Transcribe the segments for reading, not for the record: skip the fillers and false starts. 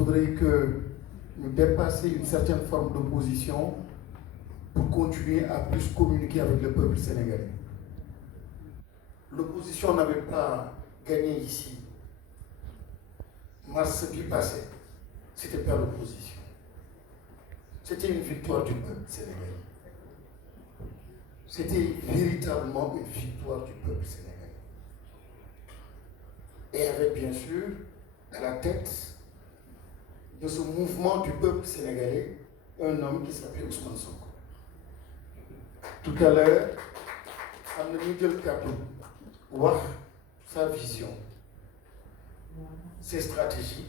faudrait que nous dépassions une certaine forme d'opposition pour continuer à plus communiquer avec le peuple sénégalais. L'opposition n'avait pas gagné ici. Mars qui passait, c'était pas l'opposition. C'était une victoire du peuple sénégalais. C'était véritablement une victoire du peuple sénégalais. Et avec bien sûr, à la tête de ce mouvement du peuple sénégalais, un homme qui s'appelle Ousmane Sonko. Tout à l'heure, am na ñu jël kàddu wax sa vision, ses stratégies.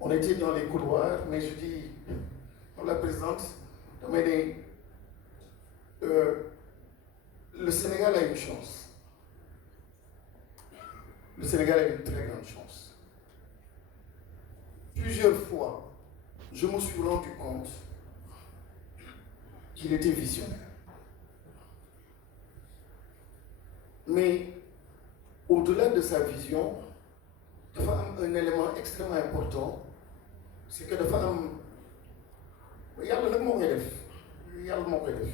On était dans les couloirs, mais je dis, pour la présidente, le Sénégal a une chance. Le Sénégal a une très grande chance. Plusieurs fois, je me suis rendu compte qu'il était visionnaire. Mais au-delà de sa vision, il y a un élément extrêmement important, c'est que dafa am yàlla nag moo koy def yàlla moo koy def.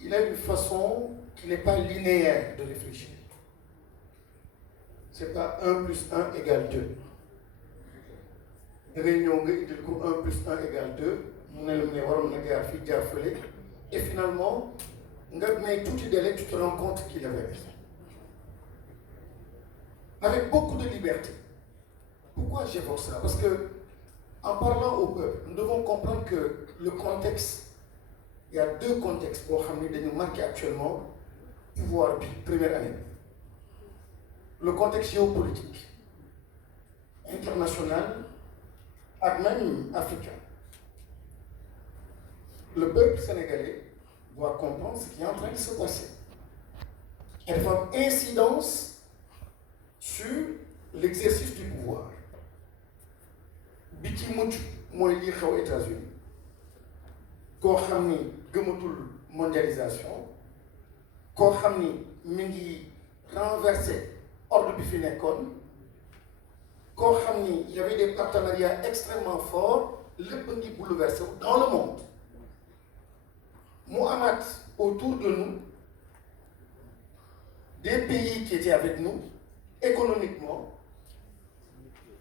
Il a une façon qui n'est pas linéaire de réfléchir. C'est pas 1 plus 1 égale 2. Da ngay ñëw nga indil ko 1 plus 1 égale 2 mu ne la ne waroon na jaar fii jaar fële et finalement nga may tuuti délai tu te rends compte qu'il avait raison. Avec beaucoup de liberté. Pourquoi j'évoque ça? Parce que en parlant au peuple, nous devons comprendre que le contexte, il y a 2 contextes pour nous marquer actuellement pouvoir première année. Le contexte géopolitique, international, et même africain. Le peuple sénégalais doit comprendre ce qui est en train de se passer. Elle va avoir incidence sur l'exercice du pouvoir. bi ci mucc mooy lii xew États-Unis koo xam ni gëmatul mondialisation koo xam ni mi ngi renverser ordre bi fi nekkoon koo xam ni y avait des partenariats extrêmement forts lépp ngi bouleversé dans le monde mu amaat autour de nous des pays qui étaient avec nous économiquement,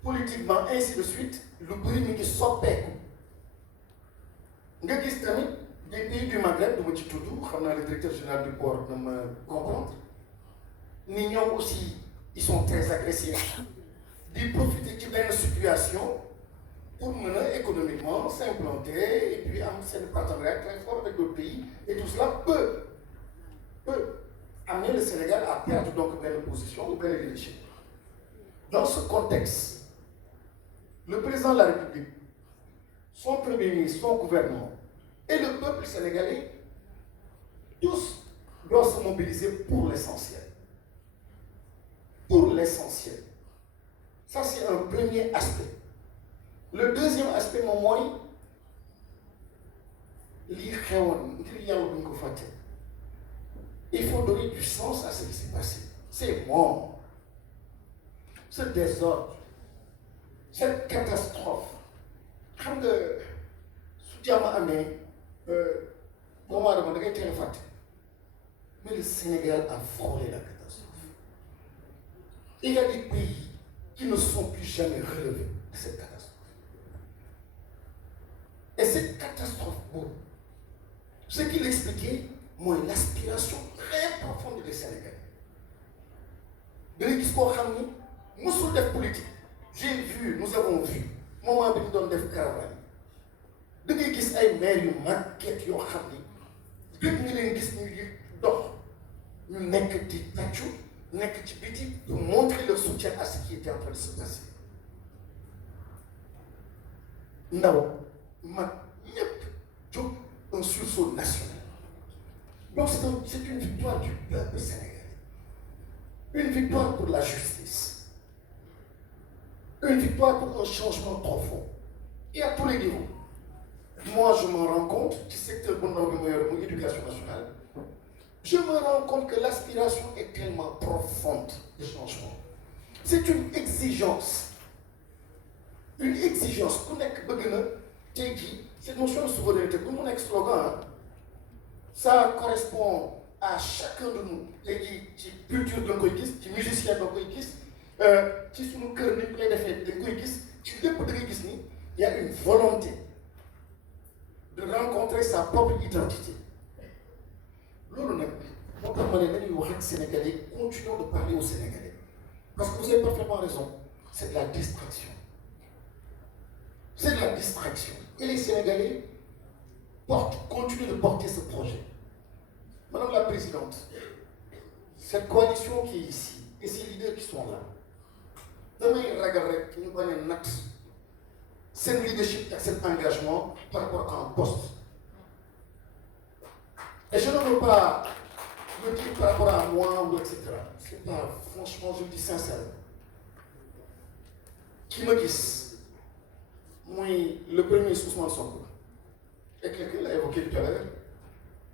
politiquement, ainsi de suite, lu bëri mi ngi soppeeku nga gis tamit des pays du Maghreb du ma ci tudd xam naa le directeur général du port na ma comprendre ni ñoom aussi ils sont très agressifs di profiter ci benn situation pour mën a économiquement s'implanter et puis am seen partenariat très fort avec d'autres pays et tout cela peut amener le Sénégal à perdre donc benn position ou benn leadership. Dans ce contexte, le président de la République, son premier ministre, son gouvernement et le peuple sénégalais, tous doivent se mobiliser pour l'essentiel. Pour l'essentiel. Ça, c'est un premier aspect. Le deuxième aspect, moom mooy lii xewoon ngir yàlla buñ ko fàtte. Il faut donner du sens à ce qui s'est passé. C'est mort. Ce désordre, cette catastrophe. Xam nga su jàmm amee doomu aadama da ngay teel a fàtte. Mais le Sénégal a frôlé la catastrophe. Il y a des pays qui ne sont plus jamais relevés de cette catastrophe. Et cette catastrophe, bon, ce qu'il expliquait, moi, l'aspiration très profonde des Sénégalais. Da ngay gis koo xam ni musul def politique. J'ai vu, nous avons vu, moment bi ñu doon def caravane. Da ngay gis ay maires yu màgget yoo xam ni bépp nga leen gis ñuy dox ñu nekk di tàccu nekk ci biti de montrer leur soutien à ce qui était en train de se passer. Ndaw mag ñëpp jóg un sursaut national. Donc c'est une victoire du peuple sénégalais. Une victoire pour la justice. Une victoire pour un changement profond. Et à tous les niveaux. Moi, je me rends compte du secteur de l'éducation nationale. Je me rends compte que l'aspiration est tellement profonde de changement. C'est une exigence une exigence ku nekk bëgg na tey jii cette notion de souveraineté bu mu nekk slogan ça correspond à chacun de nous tey jii ci culture da nga koy gis ci musicien da nga koy gis ci suñu kër ni ñu koy defee da nga koy gis ci lépp da ngay gis ni il y a une volonté de rencontrer sa propre identité loolu nag moo tax ma ne nañuy wax ak Sénégalais continuons de parler aux Sénégalais parce que vous avez parfaitement raison c'est de la distraction c'est de la distraction et les Sénégalais continuent de porter ce projet. Madame la Présidente, cette coalition qui est ici et ces leaders qui sont là damay ragal rek ñu bañ a natt seen leadership ak seen engagement par rapport à un poste et je ne veux pas le dire par rapport à moi ou etc. C'est pas franchement je le dis sincèrement ki ma gis muy le premier Ousmane Sonko et quelqu'un l'a évoqué tout à l'heure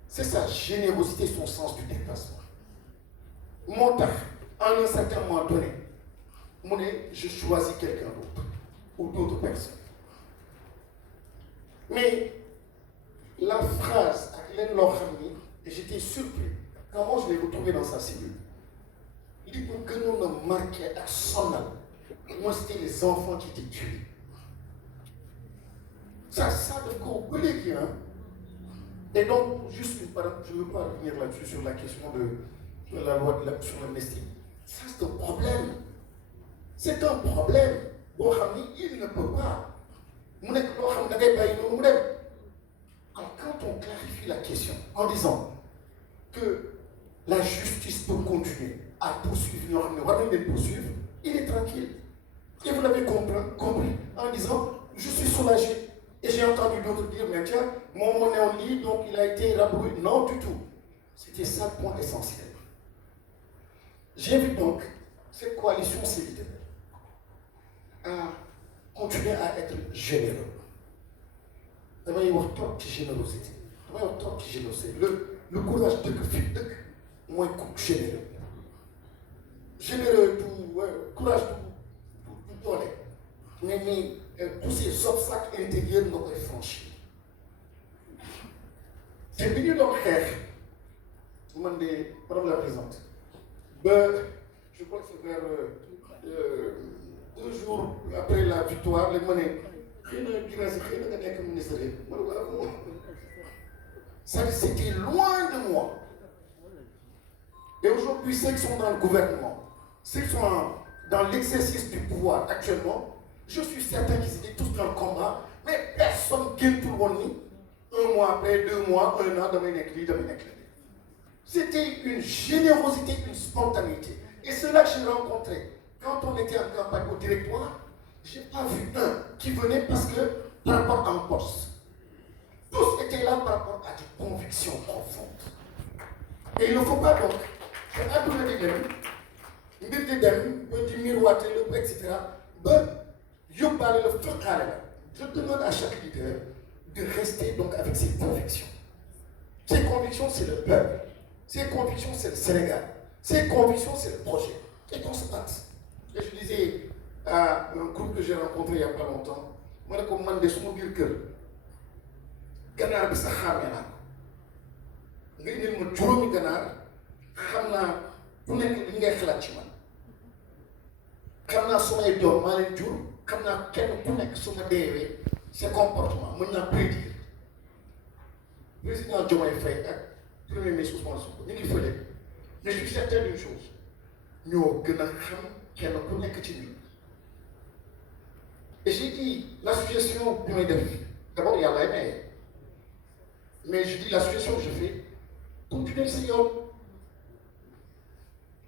c'est sa générosité son sens du déplacement moo tax en un certain moment donné mu ne je choisis quelqu'un d'autre ou d'autres personnes mais la phrase ak leen loo xam ni et j'étais surpris quand moi je l'ai retrouvé dans sa cellule li mu gënoon a marqué ak sonal moi c'était les enfants qui étaient tués ça daf ko ba léegi et donc juste une parenthèse je ne veux pas revenir là-dessus sur la question de la loi sur l'amnistie ça c'est un problème boo xam ni il ne peut pas mu nekk loo xam ne da ngay bàyyi noonu mu dem alors quand on clarifie la question en disant que la justice peut continuer à poursuivre ñoo xam ne war nañ leen poursuivre il est tranquille et vous l'avez compris en disant je suis soulagé et j'ai entendu d'autres dire mais tiens moom moo newoon lii donc il a été rabroué non du tout c'était ça le point essentiel j'invite donc cette coalition ces leaders à continuer à être généreux damay wax trop ci générosité le courage dëgg fi dëgg mooy ku généreux courage du doole mais ni tous ces obstacles intérieurs nga koy franchir te bi ñu doon xeex man de madame la présidente ba je crois que c'est vers 2 jours après la victoire lañ ma ne xëy na dina si xëy na nga nekk ministre yi ma ne ko ça c'était loin de moi et aujourd'hui ceux qui sont dans le gouvernement ceux qui sont dans l'exercice du pouvoir actuellement je suis certain qu'ils étaient tous dans le combat mais personne géntul woon ni 1 mois après 2 mois 1 an damay nekk lii damay nekk lii c'était une générosité une spontanéité et ceux-là que j'ai rencontrés quand on était en campagne au directoire j'ai pas vu un qui venait parce que par rapport à un poste tous étaient là par rapport à des convictions profondes et il ne faut pas donc que àdduna di dem mbir di dem ba di miroiter lépp et cetera ba yóbbaale la fëqaale la je demande à chaque leader de rester donc avec ses convictions c'est le peuple ses convictions c'est le Sénégal ses convictions c'est le projet et qu'on se batte et je disais à un groupe que j'ai rencontré il y a pas longtemps ma ne ko man de suma biir kër ganaar bi sax xàmmee naa ko nga indil ma juróomi ganaar xam naa ku nekk li ngay xalaat ci man xam naa sumay doom maa leen jur xam naa kenn ku nekk su ma deewee ses comportements mën naa prédire président Diomaye Faye ak premier ministre Ousmane Sonko ñu ngi fële mais je suis certain d'une chose ñoo gën a xam kenn ku nekk ci ñun et j'ai dit la suggestion bi may def d'abord yàlla ay mais je dis la suggestion que je fais continuer sa yoon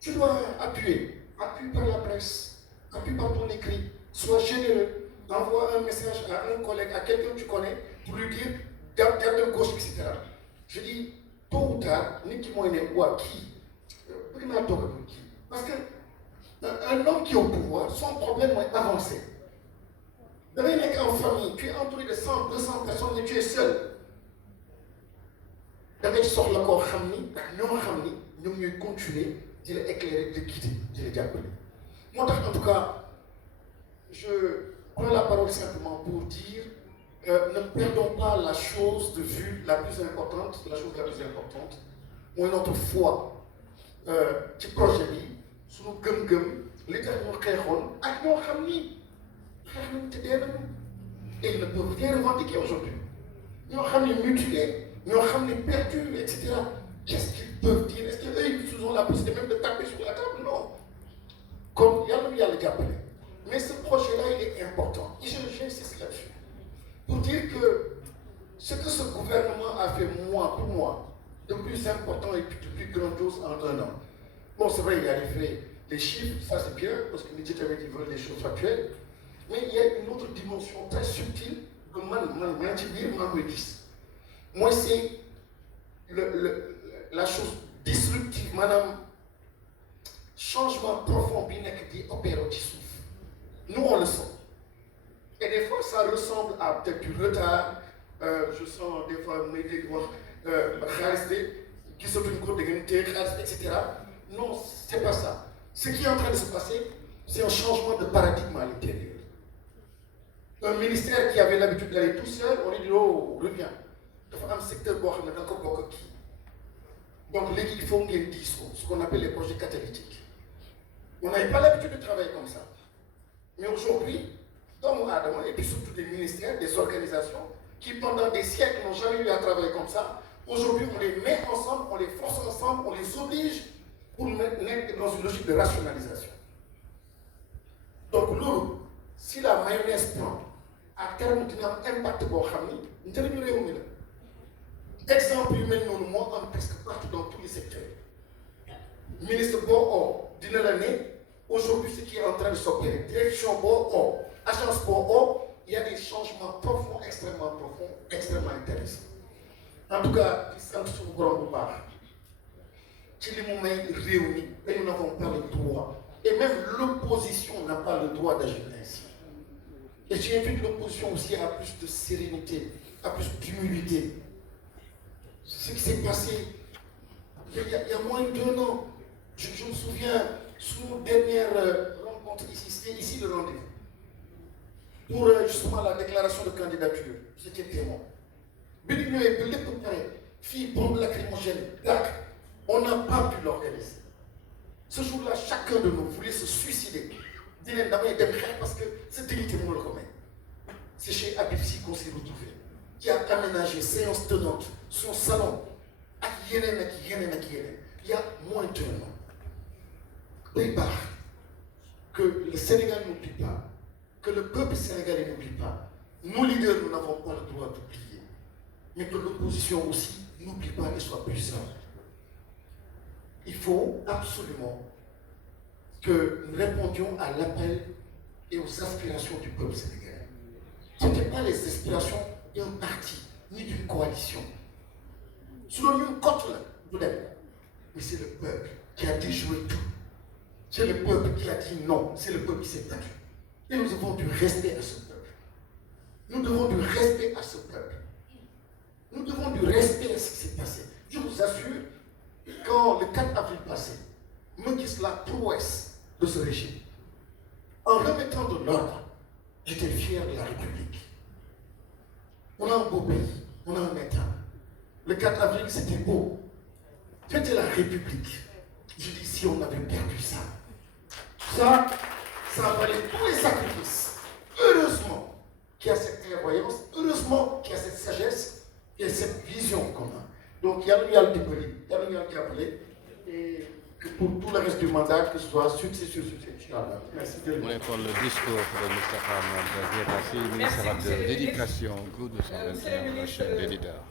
tu dois appuyer par la presse appuie par ton écrit sois généreux envoie un message à un collègue à quelqu'un que tu connais pour lui dire garde gauche etc. je dis tôt ou tard nit ki mooy ne waa kii bëgg naa toog ak kii parce que un homme qui est au pouvoir son problème mooy avancer da ngay nekk en famille tu es entouré de 100-200 personnes mais tu es seul da ngay soxla koo xam ni ak ñoo xam ni ñoom ñooy continuer di la éclairer di guider di la jàppale moo tax en tout cas je prends la parole simplement pour dire ne perdons pas la chose de vue la plus importante, mooy notre foi ci projet bi suñu gëm-gëm li tax ñu xeexoon ak ñoo xam ni xeex nañu te dee nañu et ils ne peuvent rien revendiquer aujourd'hui ñoo xam ni mutilés ñoo xam ni perdus et cetera qu'est-ce qu'ils peuvent dire est-ce que eux ils ont la possibilité même de taper sur la table non comme yàlla na yàlla jàppale mais ce projet-là il est important et j'insiste là-dessus pour dire que ce que ce gouvernement a fait pour moi de plus important et de plus grandiose en un an. Bon, c'est vrai, il y a les faits, les chiffres, ça c'est bien, parce que les États-Unis veulent des choses factuelles, mais il y a une autre dimension très subtile que moi, c'est la chose disruptive, madame, changement profond qui opère au dessous. Nous, on le sent. Et des fois, ça ressemble à peut-être du retard. Je sens des fois, etc. Non, c'est pas ça. Ce qui est en train de se passer, c'est un changement de paradigme à l'intérieur. Un ministère qui avait l'habitude d'aller tout seul, on lui dit, oh, reviens. Il faut un secteur qui est encore beaucoup qui. Donc, il faut qu'il y ait 10 ce qu'on appelle les projets catalytiques. On n'avait pas l'habitude de travailler comme ça. Mais aujourd'hui, dans mon Adam, et puis surtout des ministères, des organisations, qui pendant des siècles n'ont jamais eu à travailler comme ça, aujourd'hui on les met ensemble, on les force ensemble, on les oblige pour nous mettre dans une logique de rationalisation. Donc, l'eau, si la mayonnaise prend, à terme, il y a un impact pour nous devons nous réunir. Exemple, nous moi, presque partout dans tous les secteurs. Ministre Bo, d'une année, aujourd'hui, ce qui est en train de s'opérer, direction Bo, agence Bo, il y a des changements profonds, extrêmement intéressants. En tout cas, ils sont sur le grand boulevard. Si les moments réunis, et nous n'avons pas le droit. Et même l'opposition n'a pas le droit d'agir ainsi. Et j'invite l'opposition aussi à plus de sérénité, à plus d'humilité. Ce qui s'est passé il y a moins d'1 an, je me souviens, sous nos dernières rencontres ici, c'était ici le rendez-vous. Pour justement la déclaration de candidature, c'était témoin. Béni et Belé pour pareil, fille bombe lacrymogène, on n'a pas pu l'organiser. Ce jour-là, chacun de nous voulait se suicider. Parce que cette dignité nous le remet. C'est chez Abibsi qu'on s'est retrouvé, qui a aménagé séance tenante, son salon, il y a moins d'1 an. Débat que le Sénégal n'oublie pas, que le peuple sénégalais n'oublie pas. Nos leaders, nous n'avons pas le droit d'oublier. Mais que l'opposition aussi n'oublie pas et soit puissante. Il faut absolument que nous répondions à l'appel et aux aspirations du peuple sénégalais. Ce n'étaient pas les aspirations d'un parti, ni d'une coalition. Selon une cote, mais c'est le peuple qui a déjoué tout. C'est le peuple qui a dit non, c'est le peuple qui s'est battu. Et nous avons du respect à ce peuple. Nous devons du respect à ce peuple. Nous devons du respect à ce qui s'est passé. Je vous assure, quand le 4 avril passé, me disent la prouesse de ce régime, en remettant de l'ordre, j'étais fier de la République. On a un beau pays, on a un État. Le 4 avril, c'était beau. C'était la République. Je dis, si on avait perdu ça, ça valait tous les sacrifices. Heureusement qu'il y a cette clairvoyance, heureusement qu'il y a cette sagesse, qu'il y a cette vision qu'on a. Donc, il y a le débris, il y a le appelé, et que pour tout le reste du mandat, que ce soit succès. Merci de pour le discours de Moustapha Ahmed Guirassy, ministre de l'Éducation, goût de son 21 chef des leaders.